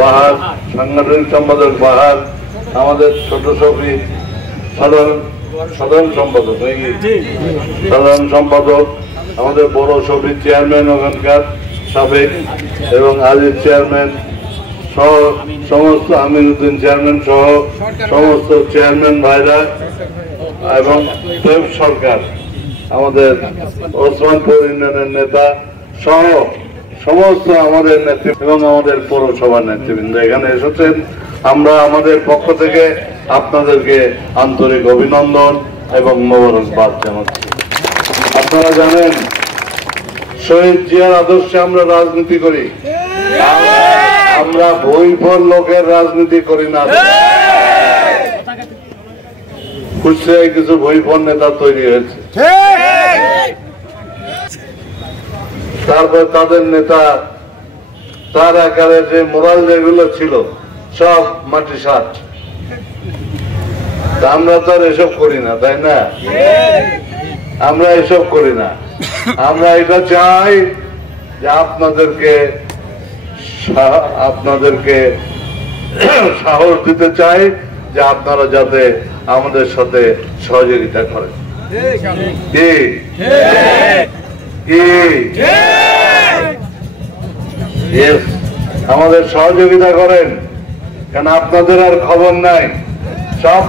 বাহার, সাংগঠনিক সম্পাদক বাহার, আমাদের ছোট সফি সাধারণ সম্পাদক, সাধারণ সম্পাদক, আমাদের বড় সফির চেয়ারম্যান ওখানকার সাবেক এবং আজের চেয়ারম্যান সহ সমস্ত, আমিনুদ্দিন চেয়ারম্যান সহ সমস্ত চেয়ারম্যান ভাইরা এবং সরকার, আমাদের ওসমানপুর ইউনিয়নের নেতা সহ সমস্ত আমাদের নেতৃত্ব এবং আমাদের পৌরসভার নেতৃবৃন্দ এখানে এসেছেন। আমরা আমাদের পক্ষ থেকে আপনাদেরকে আন্তরিক অভিনন্দন এবং মোবারকবাদ জানাচ্ছি। আপনারা জানেন শহীদ জিয়ার আদর্শে আমরা রাজনীতি করি, আমরা বইফল লোকের রাজনীতি করি না। কুষ্টিয়ায় কিছু বইফল নেতা তৈরি হয়েছে, তারপর তাদের নেতা তার আকারে যে মোরাল যেগুলো ছিল সব মাটি সাত। আমরা তো আর এসব করি না, তাই না? আমরা এসব করি না। আমরা এটা চাই যে আপনাদেরকে সাহস দিতে চাই যে আপনারা যাতে আমাদের সাথে সহযোগিতা করেন। আমাদের সহযোগিতা করেন, কারণ আপনাদের আর খবর নাই, সব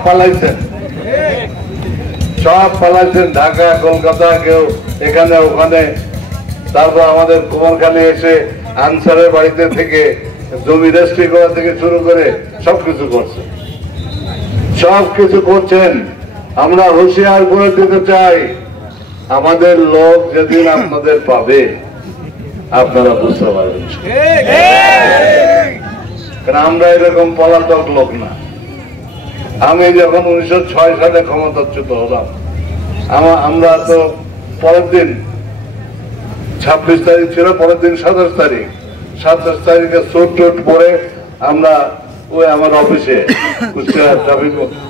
পালাইছেন, ঢাকা কলকাতা, কেউ এখানে ওখানে। তারপর আমাদের কুমারখালী এসে আনসারের বাড়িতে থেকে জমি রেজিস্ট্রি করা থেকে শুরু করে সবকিছু করছেন। আমরা হুঁশিয়ার করে দিতে চাই, আমাদের লোক যেদিন আপনাদের পাবে আপনারা বুঝতে পারবেন। কারণ আমরা এরকম পলাতক লোক না। আমি যখন 1906 সালে ক্ষমতাচ্যুত হলাম, আমরা তো পরের দিন 26 তারিখ ছিল, পরের দিন 27 তারিখে চোট পরে আমরা ওই আমার অফিসে কুষ্টিয়া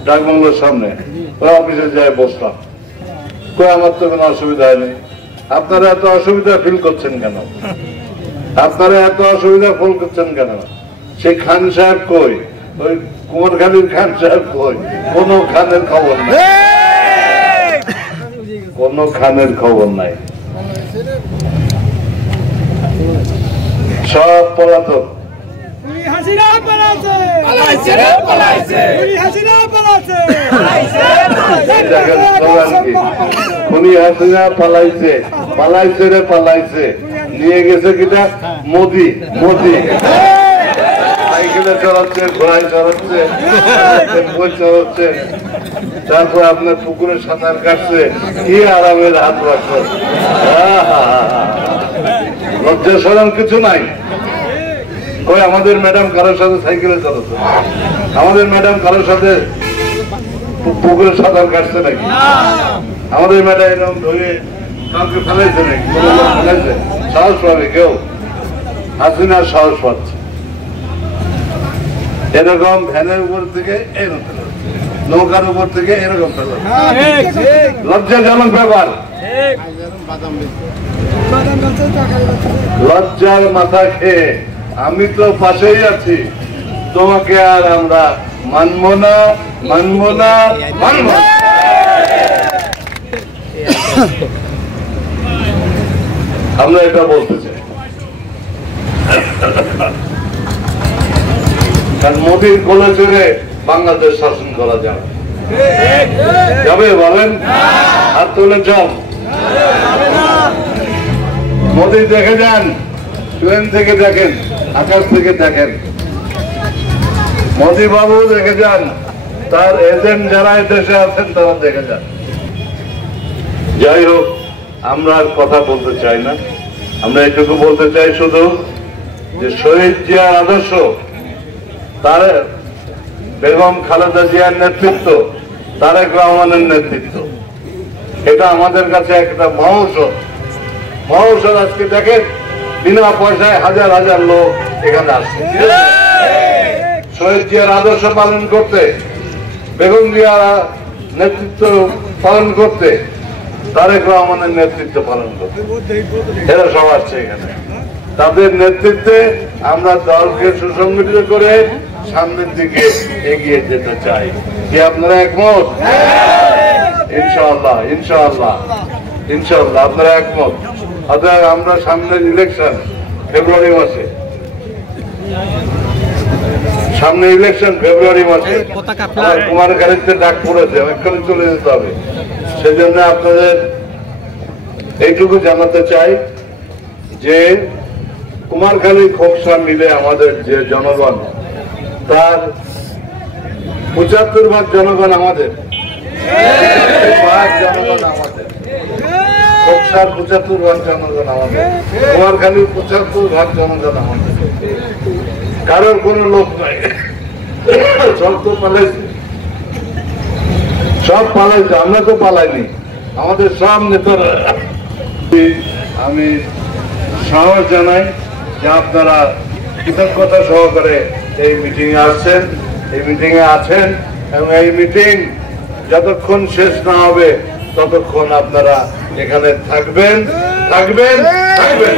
ডাকবাংলোর সামনে ওই অফিসে যাই বসলাম। আমার তো কোনো অসুবিধা হয়নি। আপনারা এত অসুবিধা ফিল করছেন কেন? সেই খান সাহেব কই? ওই কুমারখালীর খান সাহেব কই? কোন খানের খবর নাই, সব পলাতক। খুনি হাসিনা পালাইছে, নিয়ে গেছে কিনা মোদি সাইকেলে চালাচ্ছে, ঘোড়ায় চালাচ্ছে, তারপর আপনার পুকুরে সাঁতার কাটছে, কি আরামের হাত রাখছে। লজ্জা শরম কিছু নাই। ওই আমাদের ম্যাডাম কারোর সাথে সাইকেলে চালাচ্ছে, আমাদের ম্যাডাম কারোর সাথে পুকুরে সাঁতার কাটছে নাকি? আমাদের ম্যাডাম এরকম ধরে কাউকে ফেলাইছে নাকি? ফেলাইছে? সাহস পাবে কেউ? হাসিনার সাহস পাচ্ছে। এরকম ভ্যানের উপর থেকে এরকম, নৌকার উপর থেকে এরকম ফেলা, লজ্জাজনক ব্যাপার। লজ্জার মাথা খেয়ে আমি তো পাশেই আছি, তোমাকে আর আমরা মানব না। আমরা এটা বলতে চাই, কারণ মোদীর কোলে চড়ে বাংলাদেশ শাসন করা যাবে বলেন? আর তুলে যান, মোদী দেখে যান, ট্রেন থেকে দেখেন, আকাশ থেকে দেখেন, মোদী বাবু দেখে যান, তার এজেন্ট যারা দেশে আছেন তারা দেখে যান। যাই হোক, আমরা আর কথা বলতে চাই না। আমরা এটুকু বলতে চাই শুধু যে শহীদ জিয়ার আদর্শ, তার বেগম খালেদা জিয়ার নেতৃত্ব, তারেক রহমানের নেতৃত্ব, এটা আমাদের কাছে একটা মহৌষধ। আজকে দেখেন, বিনা পয়সায় হাজার হাজার লোক এখানে আসছে শহীদ জিয়ার আদর্শ পালন করতে, বেগম জিয়ার নেতৃত্ব পালন করতে, তারেক রহমানের নেতৃত্ব পালন করতে। এরা সব আসছে এখানে। তাদের নেতৃত্বে আমরা দলকে সুসংগঠিত করে সামনের দিকে এগিয়ে যেতে চাই। কি আপনারা একমত? ইনশাআল্লাহ ইনশাআল্লাহ ইনশাআল্লাহ আপনারা একমত। অর্থাৎ আমরা সামনের ইলেকশন ফেব্রুয়ারি মাসে, সামনে ইলেকশন ফেব্রুয়ারি মাসে, কুমারখালীতে ডাক পড়েছে, এক্ষুনি চলে যেতে হবে। সেজন্য আপনাদের এইটুকু জানাতে চাই যে কুমারখালী খোকসা মিলে আমাদের যে জনগণ, তার ৭৫% জনগণ আমাদের, জনগণ আমাদের, খোকসার ৭৫% জনগণ আমাদের, কুমারখালীর ৭৫% জনগণ আমাদের। কারোর কোনো লোক নাই, সব তো পালাইছে, সব পালাইছে, আমরা তো পালাইনি। আমাদের সব নেতারা, আমি সাহস জানাই যে আপনারা কৃতজ্ঞতা সহকারে এই মিটিং এ আসছেন, এই মিটিং এ আছেন, এবং এই মিটিং যতক্ষণ শেষ না হবে ততক্ষণ আপনারা এখানে থাকবেন থাকবেন থাকবেন।